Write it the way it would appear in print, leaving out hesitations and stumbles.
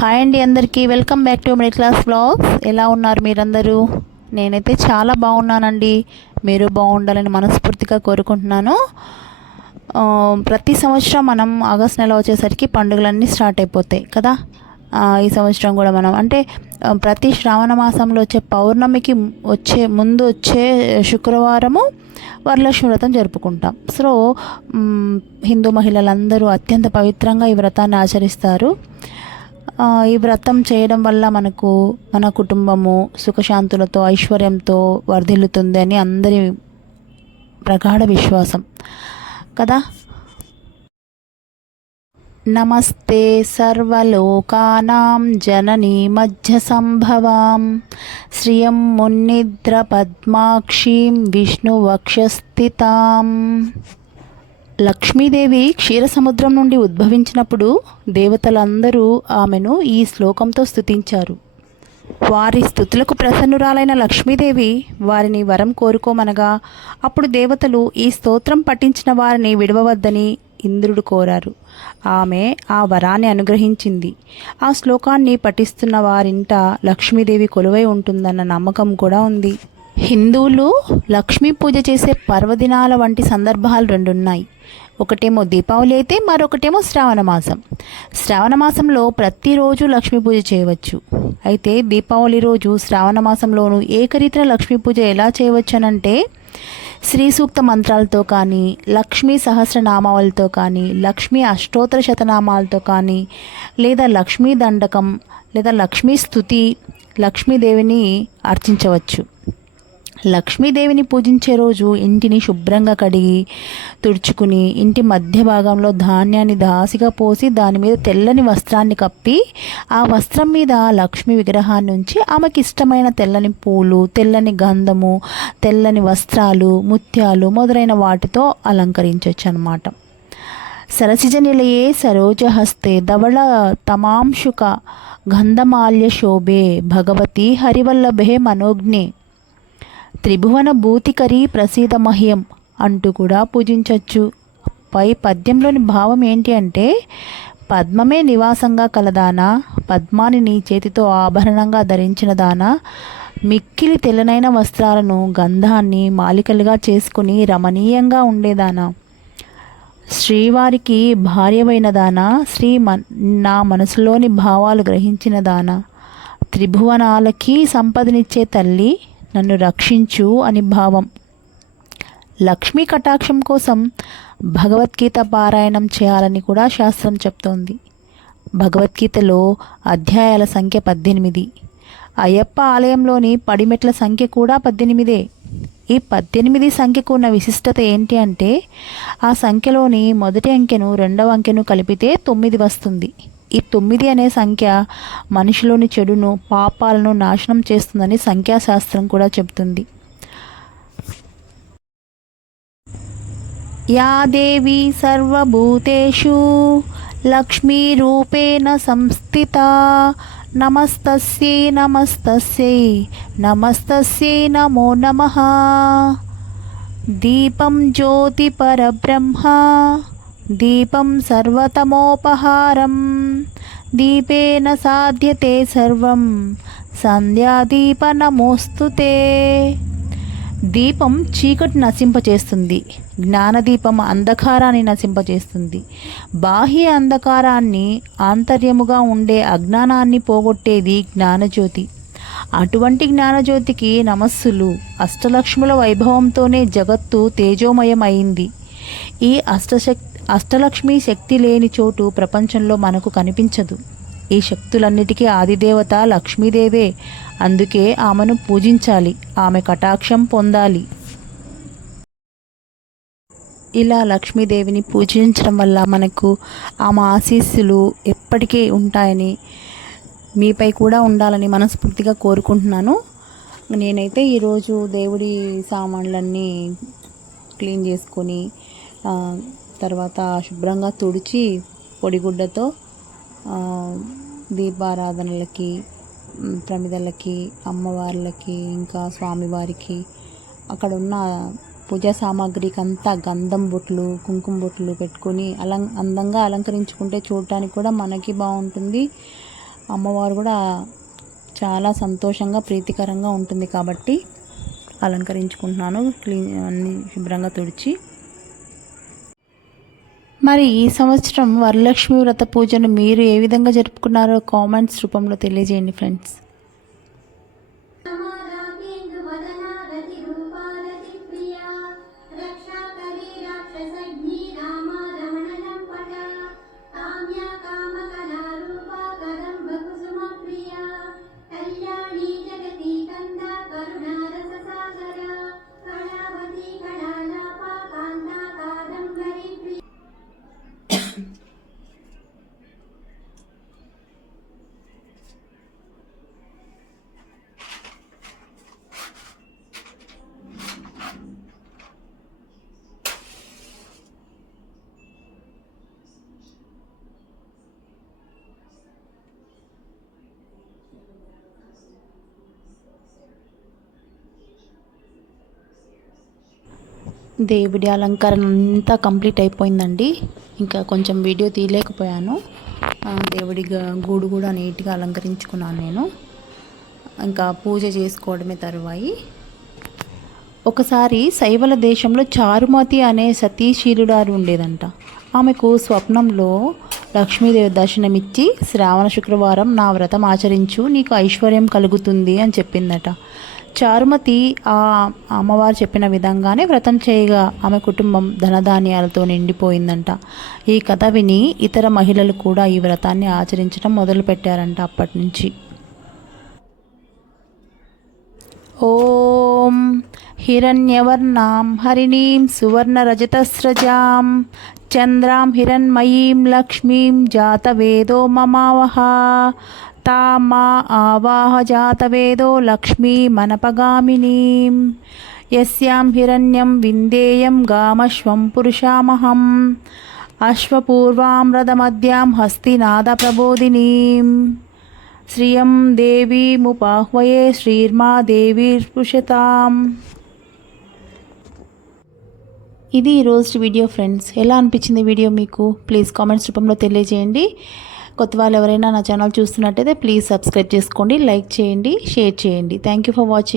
Hi అండి, అందరికీ welcome back to middle class vlogs. ఎలా ఉన్నారు మీరందరూ? నేనైతే చాలా బాగున్నానండి. మీరు బాగుండాలని మనస్ఫూర్తిగా కోరుకుంటున్నాను. ప్రతి సంవత్సరం మనం ఆగస్ట్ నెల వచ్చేసరికి పండుగలన్నీ స్టార్ట్ అయిపోతాయి కదా. ఈ సంవత్సరం కూడా మనం అంటే ప్రతి శ్రావణ మాసంలో వచ్చే పౌర్ణమికి ముందు వచ్చే శుక్రవారము వరలక్ష్మి వ్రతం జరుపుకుంటాం. సో హిందూ మహిళలందరూ అత్యంత పవిత్రంగా ఈ వ్రతాన్ని ఆచరిస్తారు. ఈ వ్రతం చేయడం వల్ల మన కుటుంబము సుఖశాంతులతో ఐశ్వర్యంతో వర్ధిల్లుతుంది అని అందరి ప్రగాఢ విశ్వాసం కదా. నమస్తే సర్వలోకానాం జననీ మధ్య సంభవాం శ్రియం మున్నిద్ర పద్మాక్షీం విష్ణువక్షస్థితాం. లక్ష్మీదేవి క్షీరసముద్రం నుండి ఉద్భవించినప్పుడు దేవతలందరూ ఆమెను ఈ శ్లోకంతో స్తుతించారు. వారి స్తుతులకు ప్రసన్నురాలైన లక్ష్మీదేవి వారిని వరం కోరుకోమనగా అప్పుడు దేవతలు ఈ స్తోత్రం పఠించిన వారిని విడవవద్దని ఇంద్రుడు కోరారు. ఆమె ఆ వరాన్ని అనుగ్రహించింది. ఆ శ్లోకాన్ని పఠిస్తున్న వారింట లక్ష్మీదేవి కొలువై ఉంటుందన్న నమ్మకం కూడా ఉంది. హిందువులు లక్ష్మీ పూజ చేసే పర్వదినాల వంటి సందర్భాలు రెండున్నాయి. ఒకటేమో దీపావళి అయితే మరొకటేమో శ్రావణ మాసం. శ్రావణ మాసంలో ప్రతిరోజు లక్ష్మీ పూజ చేయవచ్చు. అయితే దీపావళి రోజు శ్రావణ మాసంలోనూ ఏకరీతిన లక్ష్మీ పూజ ఎలా చేయవచ్చనంటే శ్రీ సూక్త మంత్రాలతో కానీ, లక్ష్మీ సహస్రనామాలతో కానీ, లక్ష్మీ అష్టోత్తర శతనామాలతో కానీ, లేదా లక్ష్మీ దండకం లేదా లక్ష్మీ స్తుతి లక్ష్మీదేవిని అర్చించవచ్చు. లక్ష్మీదేవిని పూజించే రోజు ఇంటిని శుభ్రంగా కడిగి తుడుచుకుని ఇంటి మధ్య భాగంలో ధాన్యాన్ని దాసిగా పోసి దాని మీద తెల్లని వస్త్రాన్ని కప్పి ఆ వస్త్రం మీద లక్ష్మీ విగ్రహాన్ని ఉంచి ఆమెకి ఇష్టమైన తెల్లని పూలు, తెల్లని గంధము, తెల్లని వస్త్రాలు, ముత్యాలు మొదలైన వాటితో అలంకరించవచ్చు అన్నమాట. సరసిజ నిలయే సరోజహస్తే ధవళ తమాంశుక గంధమాల్య శోభే భగవతి హరివల్లభే మనోజ్ఞే త్రిభువన భూతికరీ ప్రసీద మహ్యం అంటూ కూడా పూజించవచ్చు. పై పద్యంలోని భావం ఏంటి అంటే, పద్మమే నివాసంగా కలదానా, పద్మాని నీ చేతితో ఆభరణంగా ధరించిన దానా, మిక్కిలి తెల్లనైన వస్త్రాలను గంధాన్ని మాలికలుగా చేసుకుని రమణీయంగా ఉండేదానా, శ్రీవారికి భార్యవైన దానా, నా మనసులోని భావాలు గ్రహించిన దానా, త్రిభువనాలకి సంపదనిచ్చే తల్లి నన్ను రక్షించు అని భావం. లక్ష్మీ కటాక్షం కోసం భగవద్గీత పారాయణం చేయాలని కూడా శాస్త్రం చెప్తోంది. భగవద్గీతలో అధ్యాయాల సంఖ్య 18. అయ్యప్ప ఆలయంలోని పడిమెట్ల సంఖ్య కూడా 18. ఈ 18 సంఖ్యకు ఉన్న విశిష్టత ఏంటి అంటే, ఆ సంఖ్యలోని మొదటి అంకెను రెండవ అంకెను కలిపితే 9 వస్తుంది. ఈ 9 అనే సంఖ్య మనిషిలోని చెడును, పాపాలను నాశనం చేస్తుందని సంఖ్యాశాస్త్రం కూడా చెబుతుంది. యా దేవి సర్వభూతేషు లక్ష్మీ రూపేణ సంస్థితా నమస్తస్యై నమస్తస్యై నమస్తస్యై నమో నమః. దీపం జ్యోతి పరబ్రహ్మ దీపం సర్వతమోపహారం దీపేన సాధ్యతే సర్వం సంధ్యాదీప నమోస్తుతే. దీపం చీకటి నశింపచేస్తుంది, జ్ఞానదీపం అంధకారాన్ని నశింపచేస్తుంది. బాహ్య అంధకారాన్ని, ఆంతర్యముగా ఉండే అజ్ఞానాన్ని పోగొట్టేది జ్ఞానజ్యోతి. అటువంటి జ్ఞానజ్యోతికి నమస్సులు. అష్టలక్ష్ముల వైభవంతోనే జగత్తు తేజోమయం అయింది. ఈ అష్టలక్ష్మి శక్తి లేని చోటు ప్రపంచంలో మనకు కనిపించదు. ఈ శక్తులన్నిటికీ ఆదిదేవత లక్ష్మీదేవే. అందుకే ఆమెను పూజించాలి, ఆమె కటాక్షం పొందాలి. ఇలా లక్ష్మీదేవిని పూజించడం వల్ల మనకు ఆమె ఆశీస్సులు ఎప్పటికీ ఉంటాయని, మీపై కూడా ఉండాలని మనస్ఫూర్తిగా కోరుకుంటున్నాను. నేనైతే ఈరోజు దేవుడి సామాన్లన్నీ క్లీన్ చేసుకొని తర్వాత శుభ్రంగా తుడిచి పొడిగుడ్డతో దీపారాధనలకి, ప్రమిదలకి, అమ్మవార్లకి, ఇంకా స్వామివారికి అక్కడ ఉన్న పూజా సామాగ్రికి అంతా గంధం బొట్లు, కుంకుమ బొట్లు పెట్టుకొని అందంగా అలంకరించుకుంటే చూడటానికి కూడా మనకి బాగుంటుంది. అమ్మవారు కూడా చాలా సంతోషంగా ప్రీతికరంగా ఉంటుంది కాబట్టి అలంకరించుకుంటున్నాను అన్ని శుభ్రంగా తుడిచి. మరి ఈ సంవత్సరం వరలక్ష్మి వ్రత పూజను మీరు ఏ విధంగా జరుపుకున్నారో కామెంట్స్ రూపంలో తెలియజేయండి ఫ్రెండ్స్. దేవుడి అలంకరణ అంతా కంప్లీట్ అయిపోయిందండి. ఇంకా కొంచెం వీడియో తీయలేకపోయాను. దేవుడి గూడు కూడా నీట్గా అలంకరించుకున్నాను నేను. ఇంకా పూజ చేసుకోవడమే తరువాయి. ఒకసారి శైవల దేశంలో చారుమతి అనే సతీశీలుడారు ఉండేదంట. ఆమెకు స్వప్నంలో లక్ష్మీదేవి దర్శనమిచ్చి శ్రావణ శుక్రవారం నా వ్రతం ఆచరించు, నీకు ఐశ్వర్యం కలుగుతుంది అని చెప్పిందట. చారుమతి ఆ అమ్మవారు చెప్పిన విధంగానే వ్రతం చేయగా ఆమె కుటుంబం ధనధాన్యాలతో నిండిపోయిందంట. ఈ కథ విని ఇతర మహిళలు కూడా ఈ వ్రతాన్ని ఆచరించడం మొదలుపెట్టారంట అప్పటి నుంచి. ఓం హిరణ్యవర్ణాం హరిణీం సువర్ణరజతస్రజాం చంద్రాం హిరణ్మయీం లక్ష్మీం జాతవేదో మమావహ తామా ఆవాహ జాతవేదో లక్ష్మీమనపగామినీం యస్యాం హిరణ్యం విందేయం గామశ్వం పురుషామహం అశ్వపూర్వాం రథమద్యాం హస్తినాద ప్రబోధినీం శ్రియం దేవీముపాహ్వయే శ్రీర్మా దేవీర్పుషతాం. ఇది ఈరోజు వీడియో ఫ్రెండ్స్. ఎలా అనిపించింది వీడియో మీకు? ప్లీజ్ కామెంట్స్ రూపంలో తెలియజేయండి. కొత్త వాళ్ళు ఎవరైనా నా ఛానల్ చూస్తున్నట్టయితే ప్లీజ్ సబ్స్క్రైబ్ చేసుకోండి, లైక్ చేయండి, షేర్ చేయండి. Thank you for watching.